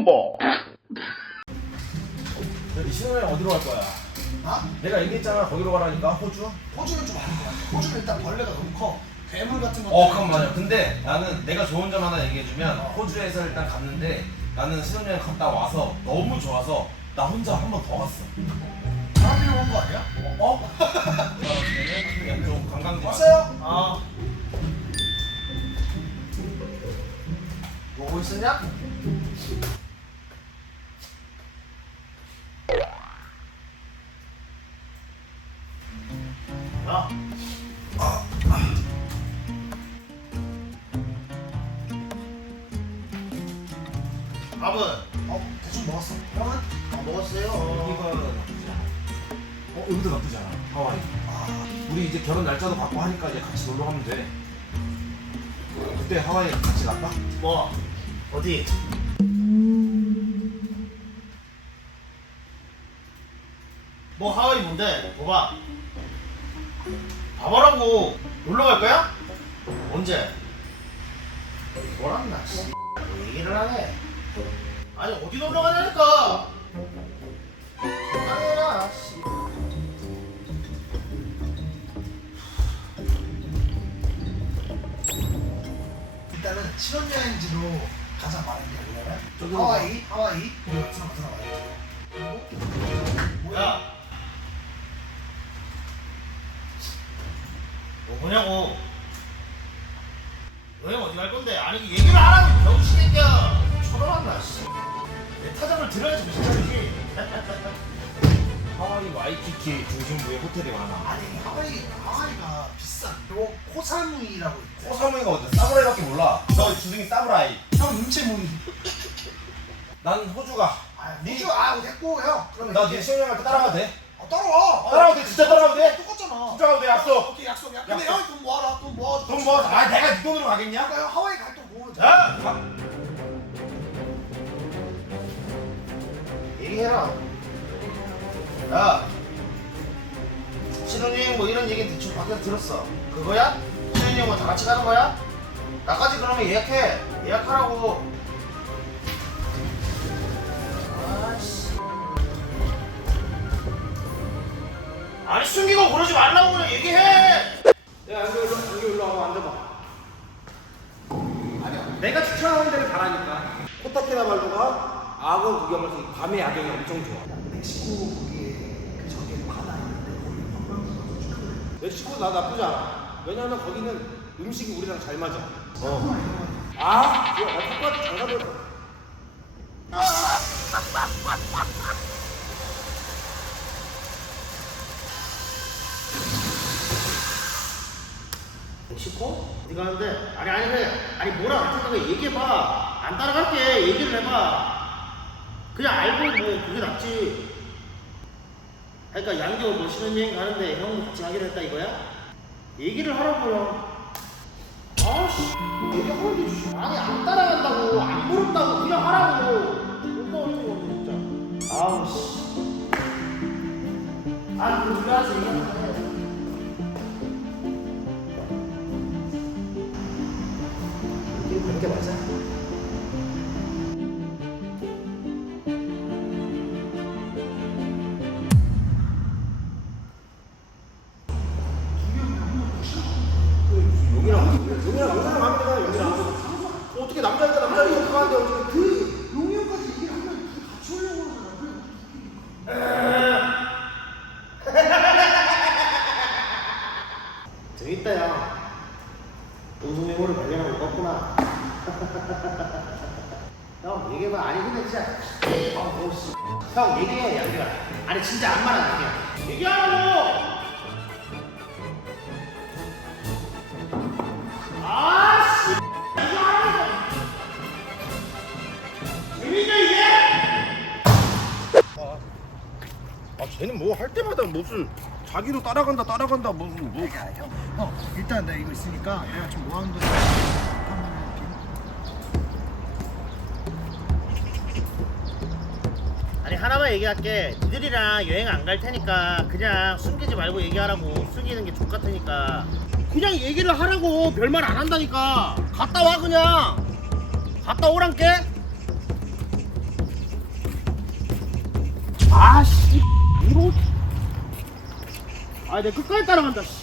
컴보. 이 신혼여행 어디로 갈 거야? 아? 내가 얘기했잖아 거기로 가라니까 호주? 호주는 좀 아닌 것 같아. 호주는 일단 벌레가 너무 커. 괴물 같은 거. 어 그건 맞아 근데 나는 내가 좋은 점 하나 얘기해주면 호주에서 일단 갔는데 나는 신혼여행 갔다 와서 너무 좋아서 나 혼자 한 번 더 갔어 사람들이 온거 아니야? 어? 그냥 좀 관광지 왔어요? 어 보고 있었냐? 밥은? 어, 대충 먹었어. 형은? 어, 먹었어요. 여기가 나쁘지 않아 어 여기도 나쁘지 않아 하와이 아, 우리 이제 결혼 날짜도 받고 하니까 이제 같이 놀러 가면 돼 그때 하와이 같이 갈까? 뭐? 어디? 뭐 하와이 뭔데? 뭐가? 봐봐라고 놀러 갈 거야? 언제? 뭐란나 씨. 뭐 얘기를 하네 아니 어디 놀러 가냐니까. 적당해라 씨. 일단은 신혼여행지로 가자 말한 게 뭐냐면 하와이 하와이. 그리고 들어가 그리고 뭐야? 뭐 뭐냐고. 여행 어디 갈 건데? 아니 얘기를 하라고 병신새끼야 쳐들어간다 씨내 타점을 들어야지 무슨 소리지? 하와이 와이키키 중심부에 호텔이 많아. 아니 하와이 하와이가 비싼 그리고 코사무이라고 있대. 호사무이가 어때? 사무라이밖에 몰라. 너 주둥이 사무라이. 형 눈치무이. 난 호주가. 아 니주? 아 됐고 형. 그러면 나 이제- 네 신혼여행 갈때 따라가도 돼? 어, 따라와. 따라가도 돼? 진짜 따라가도 돼? 똑같잖아. 진짜 가도 돼 약속. 오케이 약속이야. 근데 약속. 형이 돈 모아라. 돈 모아 돈 모아서. 아 내가 네 돈으로 가겠냐? 그러니까 형 하와이 갈 돈 모으면 돼 야! 가. 해라. 야 신혼여행 뭐 이런 얘기 대충 밖에서 들었어. 그거야? 신혼여행 뭐 다 같이 가는 거야? 나까지 그러면 예약해. 예약하라고. 아씨. 아니 숨기고 그러지 말라고 그냥 얘기해. 야 여기 일로 여기 일로 와봐 앉아봐. 아니야. 내가 추천하는 데를 가라니까. 코타키나발루가 악어 구경을 밤에 야경이 엄청 좋아. 멕시코 거기에 저기 바다 있는데 거기 관광지가 좋거든 멕시코 나 나쁘지 않아. 왜냐면 거기는 음식이 우리랑 잘 맞아. 어. 아? 뭐야 나 탁구한테 장갑을 멕시코? 어디 가는데? 아니 아니 그래. 아니 뭐라 안 생각해? 얘기해봐. 안 따라갈게. 얘기를 해봐 그냥 알고 뭐 그게 낫지 그러니까 양교 뭐 신혼여행 가는데 형도 같이 가기로 했다 이거야? 얘기를 하라고요 아씨 얘기하는데 씨. 아니 안 따라간다고 안 부른다고 그냥 하라고 존나 어이가 없네 진짜 아우 씨 아, 누가 하지 그렇게 맞아? 어떻게 남자니까 남자를 이렇게 하는데 어떻게 그 용역까지 얘기를 하면 그 같이 오려고 그러잖아. 재밌다 야. 동성애물을 발견하고 껐구나. 형 얘기해봐. 아니 근데 진짜 아, 뭐, 씨. 형 얘기해 양규야. 아니 진짜 안 말한 얘기야. 얘기하라고. 걔는 뭐 할 때마다 무슨 자기로 따라간다 따라간다 무슨 뭐. 야, 형, 형 일단 내가 이거 있으니까 내가 지금 뭐 하는 거지? 아니 하나만 얘기할게. 니들이랑 여행 안 갈 테니까 그냥 숨기지 말고 얘기하라고. 숨기는 게 족같으니까. 그냥 얘기를 하라고. 별말 안 한다니까. 갔다 와 그냥. 갔다 오란께? 아씨. 이러고 아내 끝까지 따라간다 씨.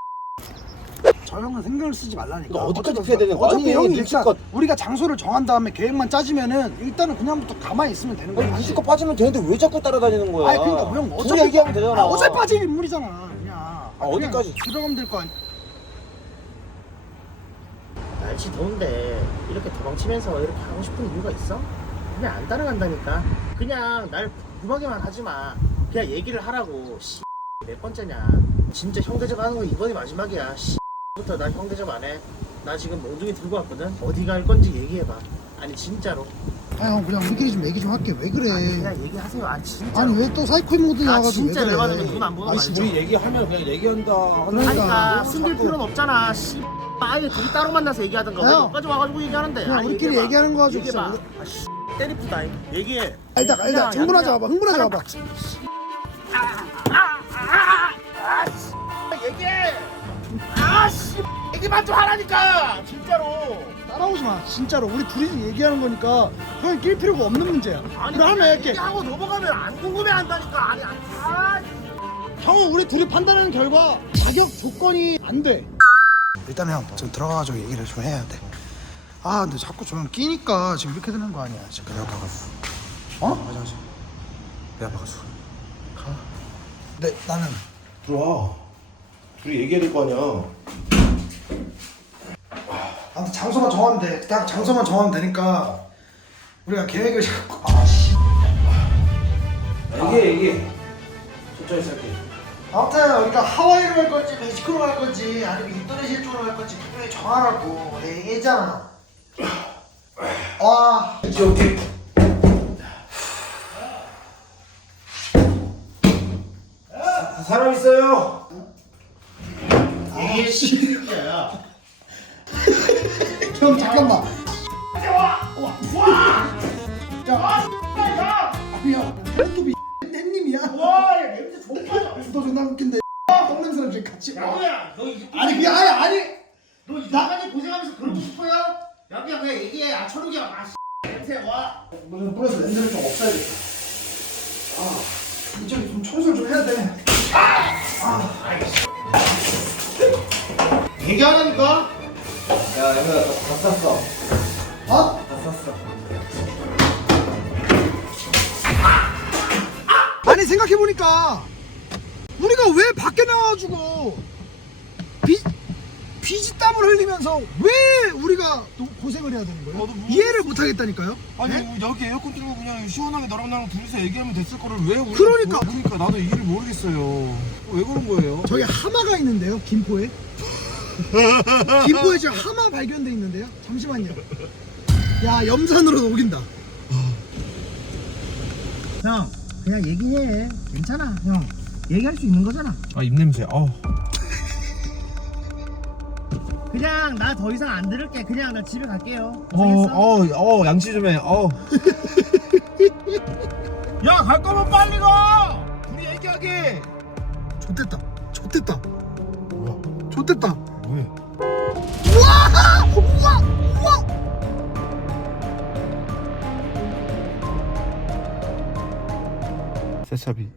저 형은 생각을 쓰지 말라니까. 너 어디까지 해야 되는 거야? 어차피 아니, 형이 눈치껏. 일단 우리가 장소를 정한 다음에 계획만 짜지면은 일단은 그냥부터 가만히 있으면 되는 거야. 아니 눈치껏 빠지면 되는데 왜 자꾸 따라다니는 거야 아니 그러니까 형 둘이 어차피 얘기하면 되잖아 아, 어차피 빠질 인물이잖아. 그냥. 아, 어디까지? 들어가면 될 거 아니야. 날씨 더운데 이렇게 도망치면서 이렇게 하고 싶은 이유가 있어? 그냥 안 따라간다니까 그냥 날 궁금하게만 하지 마 그냥 얘기를 하라고 씨, 몇 번째냐 진짜 형 대접 하는 거 이번이 마지막이야 씨, 부터 나 형 대접 안해나 지금 몽둥이 들고 왔거든 어디 갈 건지 얘기해봐 아니 진짜로 아 형 그냥 우리끼리 좀 얘기 좀 할게. 왜 그래? 아니 그냥 얘기하세요 아 진짜 아니 왜 또 사이코인 모드 아, 나와가지고 진짜 왜 그래? 열받으면 눈안 보는 거 아니, 알죠? 진짜. 얘기하면 그냥 얘기한다 그러니까. 하니까 숨길 필요는 없잖아 씨 아예 둘이 따로 만나서 얘기하던가 왜 형. 여기까지 와가지고 얘기하는데 그냥 아니, 우리끼리 얘기해봐. 얘기하는 거 가지고 얘기해봐 진짜 아, 씨, 때리프다 얘기해 알다 알다 흥분하지 마봐. 흥분하지 마봐. 얘기해 아씨 얘기만 좀 하라니까 진짜로 따라오지 마. 진짜로 우리 둘이 얘기하는 거니까 형이 낄 필요가 없는 문제야. 그래 하면 할게. 얘기하고 넘어가면 안 궁금해 한다니까 아니 아니 아 형은 우리 둘이 판단하는 결과 자격 조건이 안 돼. 일단 형, 좀 들어가가지고 얘기를 좀 해야 돼. 아, 근데 자꾸 좀 끼니까 지금 이렇게 되는 거 아니야, 지금. 배 아파가지고 어? 화장실 배 아파가지 고 네, 나는 들어와 둘이 얘기해야 될 거 아니야 아무튼 장소만 정하면 돼. 딱 장소만 정하면 되니까 우리가 계획을 잡고. 아, 씨. 얘기해 얘기해 천천히 시작해 아무튼 우리가 하와이로 갈 건지 멕시코로 갈 건지 아니면 인도네시아 쪽으로 갈 건지 분명히 정하라고 내가 얘기했잖아. 아, 오케이 오케이 사- 사람 있어요 이게 씨야 형 잠깐만. 야, 아니야. 팬톱이 땡님이야. 와 냄새 좋다 너 존나 웃긴데. 똥 냄새랑 지금 같이. 야구야 너 이- 아니 그게 아니 아니. 너 이상하게 고생하면서 그러고 싶어요? 야구야 그냥 얘기해 아 천욱이야 아 씨, 냄새 와 너는 뿌려서 냄새를 좀 없애야겠다. 아, 이쪽에 좀 청소를 좀 해야 돼. 얘기하라니까. 야 얘들아 다 쌌어. 어? 다 쌌어. 아니 생각해 보니까 우리가 왜 밖에 나와가지고 비 비지 땀을 흘리면서 왜 우리가 또 고생을 해야 되는 거예요? 이해를 못 하겠다니까요. 아니 네? 뭐 여기 에어컨 틀고 그냥 시원하게 너랑 나랑 둘이서 얘기하면 됐을 거를 왜 우리가 그러니까. 그러니까 나도 이해를 모르겠어요 왜 그런 거예요? 저기 하마가 있는데요, 김포에. 김포에 지금 하마 발견돼 있는데요. 잠시만요. 야 염산으로 녹인다. 형 그냥 얘기해 괜찮아 형 얘기할 수 있는 거잖아 아 입냄새 어우 그냥 나 더 이상 안 들을게 그냥 나 집에 갈게요 어, 어, 어, 양치 좀 해. 어. 야, 갈 거면 빨리 가. 둘이 얘기하게. 좋됐다. 좋됐다. 뭐야? 좋됐다. 뭐해? 우와! 우와! 우와! 세차비.